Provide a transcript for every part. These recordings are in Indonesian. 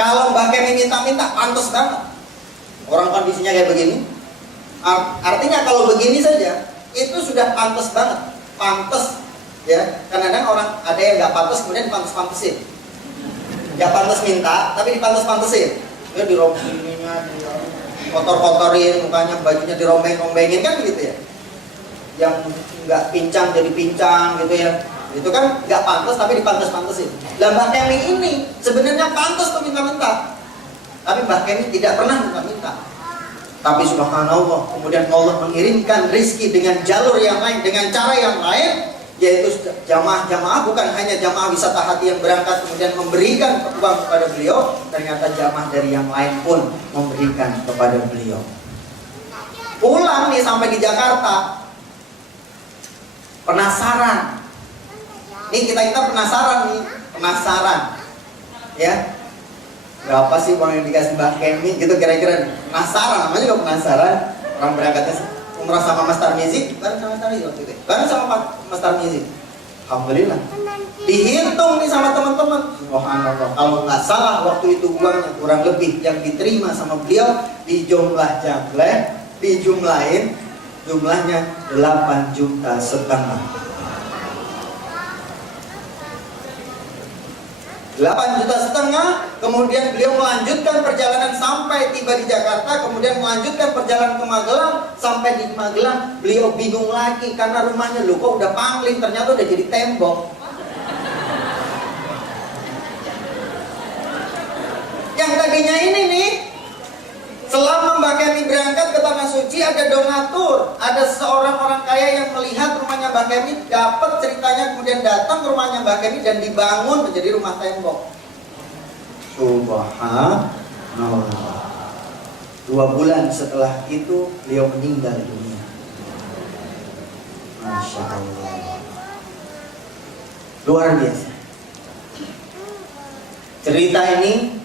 Kalau Mbak Kemi minta-minta, pantas banget. Orang kondisinya kayak begini. Artinya kalau begini saja, itu sudah pantas banget. Pantas, ya. Kadang-kadang orang ada yang nggak pantas, kemudian dipantas-pantesin. Nggak pantas minta, tapi dipantas-pantesin. Dia dirombinginnya, kotor-kotorin mukanya, bajunya dirombeng-rombengin kan gitu ya. Yang nggak pincang jadi pincang gitu ya. Itu kan nggak pantas tapi dipantas-pantesin. Lah Mbak Kemi ini sebenarnya pantas tuh minta-minta. Tapi Mbak Kemi tidak pernah minta-minta. Tapi subhanallah, kemudian Allah mengirimkan rizki dengan jalur yang lain, dengan cara yang lain, yaitu jamaah-jamaah, bukan hanya jamaah wisata hati yang berangkat kemudian memberikan uang kepada beliau, ternyata jamaah dari yang lain pun memberikan kepada beliau. Pulang nih sampai di Jakarta, penasaran. Nih kita penasaran ya. Berapa sih uang yang dikasih Mbak Kemi gitu kira-kira. Penasaran, namanya juga penasaran. Orang berangkatnya umrah sama Mas Tarmizi, bareng sama Mas Tarmizi waktu itu. Bareng sama Mas Tarmizi. Alhamdulillah. Dihitung nih sama teman-teman. Subhanallah. Kalau nggak salah waktu itu uangnya kurang lebih yang diterima sama beliau di jumlah jamleh, dijumlahin jumlahnya 8,5 juta. 8,5 juta, kemudian beliau melanjutkan perjalanan sampai tiba di Jakarta, kemudian melanjutkan perjalanan ke Magelang. Sampai di Magelang beliau bingung lagi karena rumahnya loh kok udah pangling, ternyata udah jadi tembok. Yang tadinya ini nih, selama Mbak Kemi berangkat ke Tanah Suci ada donatur, ada seorang orang kaya yang melihat rumahnya Mbak Kemi, dapat ceritanya, kemudian datang ke rumahnya Mbak Kemi dan dibangun menjadi rumah tembok. Subhanallah. 2 bulan setelah itu beliau meninggal dunia. Masya Allah. Luar biasa. Cerita ini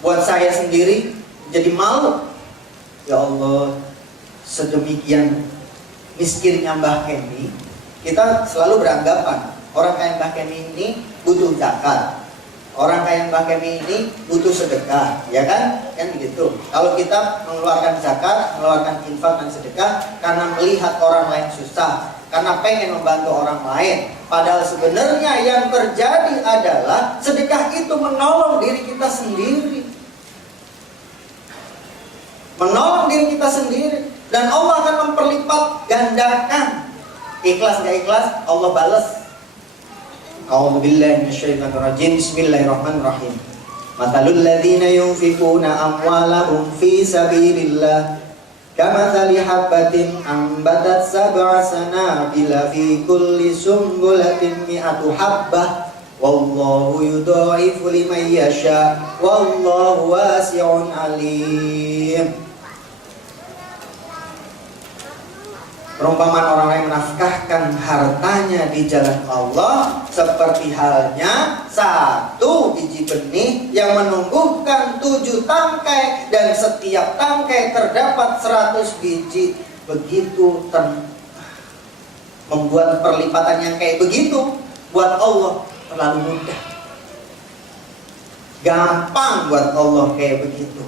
buat saya sendiri jadi malu. Ya Allah, sedemikian miskinnya Mbah Kemi. Kita selalu beranggapan orang kayak Mbah Kemi ini butuh zakat, orang kayak Mbah Kemi ini butuh sedekah, ya kan? Kan begitu. Kalau kita mengeluarkan zakat, mengeluarkan infak dan sedekah karena melihat orang lain susah, karena pengen membantu orang lain. Padahal sebenarnya yang terjadi adalah sedekah itu menolong diri kita sendiri. Menolong diri kita sendiri. Dan Allah akan memperlipat gandakan. Ikhlas gak ikhlas, Allah balas. A'udzubillahi minasyaitonir rajim. Bismillahirrahmanirrahim. Mathalul ladzina yunfikuna amwalahum fi sabilillah kamathali habbatin ambatat sab'a sanabila fi kulli sumbulatin mi'atu habbah wallahu yudha'ifu liman yasha wallahu wasi'un alim. Perumpamaan orang yang menafkahkan hartanya di jalan Allah seperti halnya 1 biji benih yang menumbuhkan 7 tangkai dan setiap tangkai terdapat 100 biji. Begitu membuat perlipatan yang kayak begitu buat Allah terlalu mudah. Gampang buat Allah kayak begitu.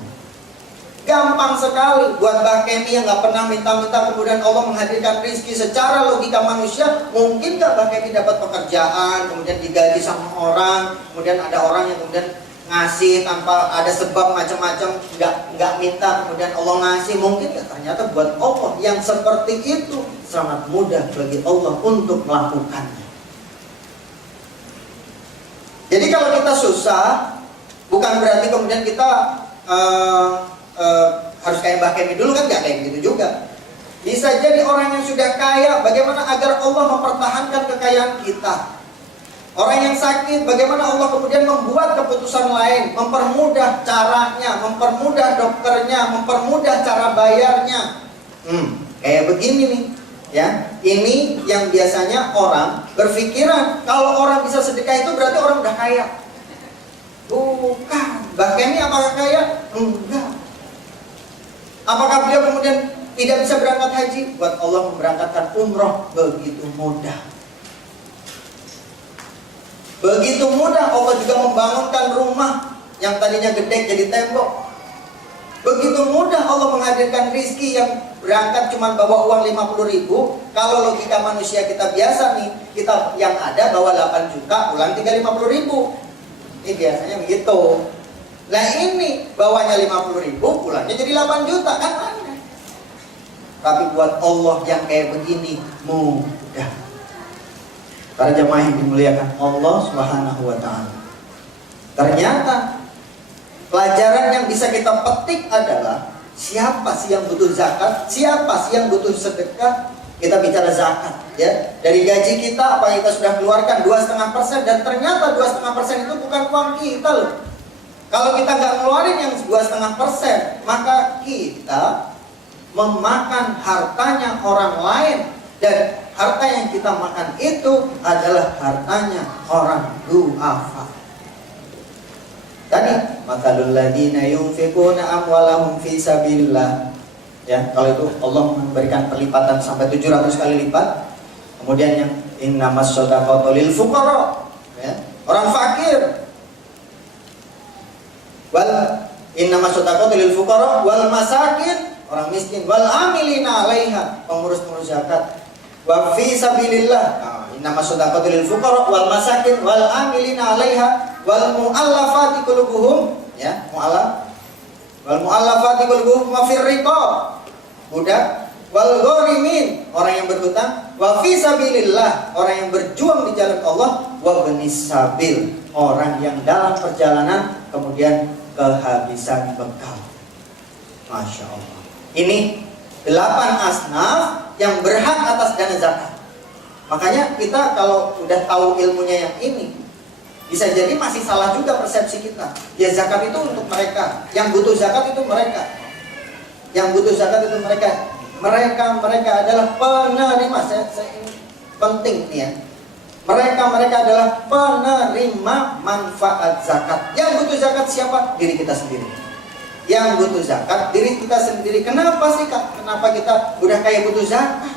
Gampang sekali buat Mbak Kemi yang gak pernah minta-minta, kemudian Allah menghadirkan rezeki. Secara logika manusia, mungkin gak Mbak Kemi dapat pekerjaan, kemudian digaji sama orang, kemudian ada orang yang kemudian ngasih tanpa ada sebab macam-macam, nggak minta, kemudian Allah ngasih. Mungkin gak? Ternyata buat Allah yang seperti itu sangat mudah bagi Allah untuk melakukannya. Jadi kalau kita susah, bukan berarti kemudian kita harus kayak Mbak Kemi dulu, kan gak kayak gitu juga. Bisa jadi orang yang sudah kaya, bagaimana agar Allah mempertahankan kekayaan kita. Orang yang sakit, bagaimana Allah kemudian membuat keputusan lain, mempermudah caranya, mempermudah dokternya, mempermudah cara bayarnya. Kayak begini nih, ya. Ini yang biasanya orang berpikiran kalau orang bisa sedekah itu berarti orang udah kaya. Bukan. Mbak Kemi apakah kaya? Enggak. Apakah beliau kemudian tidak bisa berangkat haji? Buat Allah memberangkatkan umroh begitu mudah. Begitu mudah. Allah juga membangunkan rumah yang tadinya gede jadi tembok. Begitu mudah Allah menghadirkan rizki yang berangkat cuma bawa uang 50.000. Kalau logika manusia kita biasa nih, kita yang ada bawa 8 juta, pulang tinggal 50.000. Ini biasanya begitu. Nah ini bawanya 50.000, pulangnya jadi 8 juta, kan aneh. Tapi buat Allah yang kayak begini mudah. Para jemaah yang dimuliakan Allah Subhanahu wa Ta'ala, ternyata pelajaran yang bisa kita petik adalah siapa sih yang butuh zakat, siapa sih yang butuh sedekah. Kita bicara zakat, ya, dari gaji kita apa yang kita sudah keluarkan 2,5%, dan ternyata 2,5% itu bukan uang kita loh. Kalau kita nggak ngeluarin yang 2,5%, maka kita memakan hartanya orang lain, dan harta yang kita makan itu adalah hartanya orang du'afa. Tadi matalul ladina yunfiquna amwalahum fi sabilillah. Ya, kalau itu Allah memberikan perlipatan sampai 700 kali lipat. Kemudian yang innamas shadaqatu lil fuqara, ya, orang fakir. Wal innamas shadaqatu lil fuqara wal masakin, orang miskin, wal amilina 'alaiha, pengurus-pengurus zakat. Wa fi sabilillah, innamas shadaqatu lil fuqara wal masakin wal amilina 'alaiha wal mu'allafati qulubuhum, ya, wal mu'allafati qulubuhum wa fir riqab, budak, wal gharimin, orang yang berhutang, wa fi sabilillah, orang yang berjuang di jalan Allah, wa benis sabil, orang yang dalam perjalanan kemudian kehabisan bekal. Masya Allah. Ini 8 asnaf yang berhak atas dana zakat. Makanya kita kalau udah tahu ilmunya yang ini, bisa jadi masih salah juga persepsi kita. Ya zakat itu untuk mereka, yang butuh zakat itu mereka. Yang butuh zakat itu mereka. Mereka adalah penerima. Saya ini penting nih ya. Mereka adalah penerima manfaat zakat. Yang butuh zakat siapa? Diri kita sendiri. Yang butuh zakat diri kita sendiri. Kenapa sih Kak? Kenapa kita udah kayak butuh zakat?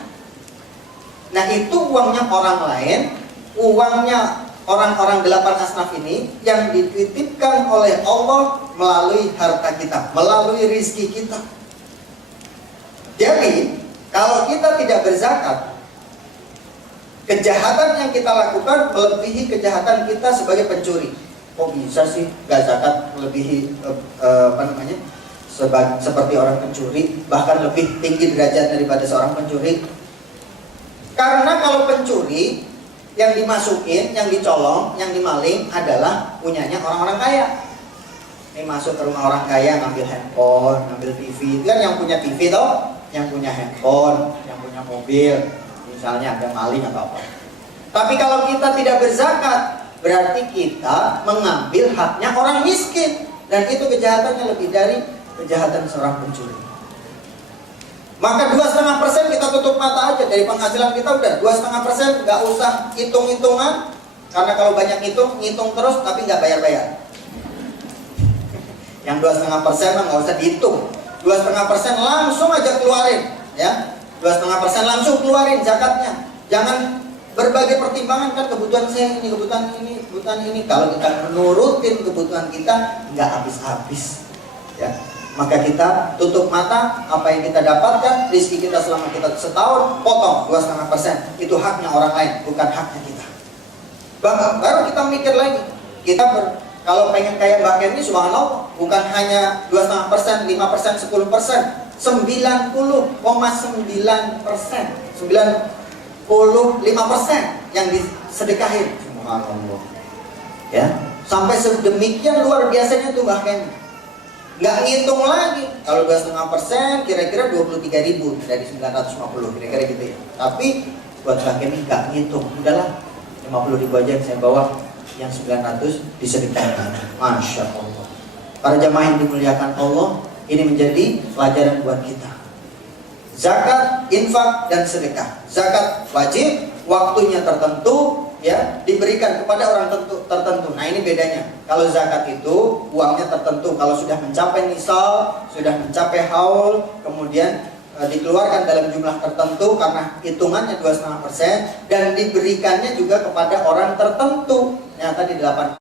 Nah itu uangnya orang lain, uangnya orang-orang 8 asnaf ini yang dititipkan oleh Allah melalui harta kita, melalui rizki kita. Jadi kalau kita tidak berzakat, kejahatan yang kita lakukan melebihi kejahatan kita sebagai pencuri. Kok bisa sih gak zakat melebihi seperti orang pencuri, bahkan lebih tinggi derajat daripada seorang pencuri? Karena kalau pencuri, yang dimasukin, yang dicolong, yang dimaling adalah punyanya orang-orang kaya. Ini masuk ke rumah orang kaya, ngambil handphone, ngambil TV. Itu kan yang punya TV toh, yang punya handphone, yang punya mobil. Misalnya ada maling atau apa. Tapi kalau kita tidak berzakat, berarti kita mengambil haknya orang miskin. Dan itu kejahatannya lebih dari kejahatan seorang pencuri. Maka 2,5% kita tutup mata aja dari penghasilan kita, udah 2,5%, nggak usah hitung-hitungan, karena kalau banyak ngitung terus tapi nggak bayar-bayar. Yang 2,5% mah nggak usah dihitung, 2,5% langsung aja keluarin, ya, 2,5% langsung keluarin zakatnya. Jangan berbagai pertimbangan, kan kebutuhan saya ini, kebutuhan ini. Kalau kita menurutin kebutuhan kita nggak habis-habis, ya. Maka kita tutup mata, apa yang kita dapatkan, rezeki kita selama kita setahun, potong 2,5%. Itu haknya orang lain, bukan haknya kita. Baru kita mikir lagi. Kalau pengen kayak Mbak Ken ini, subhanallah, bukan hanya 2,5%, 5%, 10%, 90,9%, 95% yang disedekahin. Subhanallah. Ya, sampai sedemikian luar biasanya tuh Mbak Ken. Nggak ngitung lagi. Kalau 2,5% kira-kira 23.000 dari 950, kira-kira gitu ya. Tapi buat Mbak Ken nggak ngitung. Udahlah, 50.000 aja yang saya bawa, yang 900 disedekahkan. Masya Allah. Para jamaah yang dimuliakan Allah, ini menjadi pelajaran buat kita. Zakat, infak, dan sedekah. Zakat wajib, waktunya tertentu, ya, diberikan kepada orang tertentu. Nah ini bedanya. Kalau zakat itu uangnya tertentu. Kalau sudah mencapai nisab, sudah mencapai haul, kemudian dikeluarkan dalam jumlah tertentu karena hitungannya 2,5%, dan diberikannya juga kepada orang tertentu. Yang tadi 8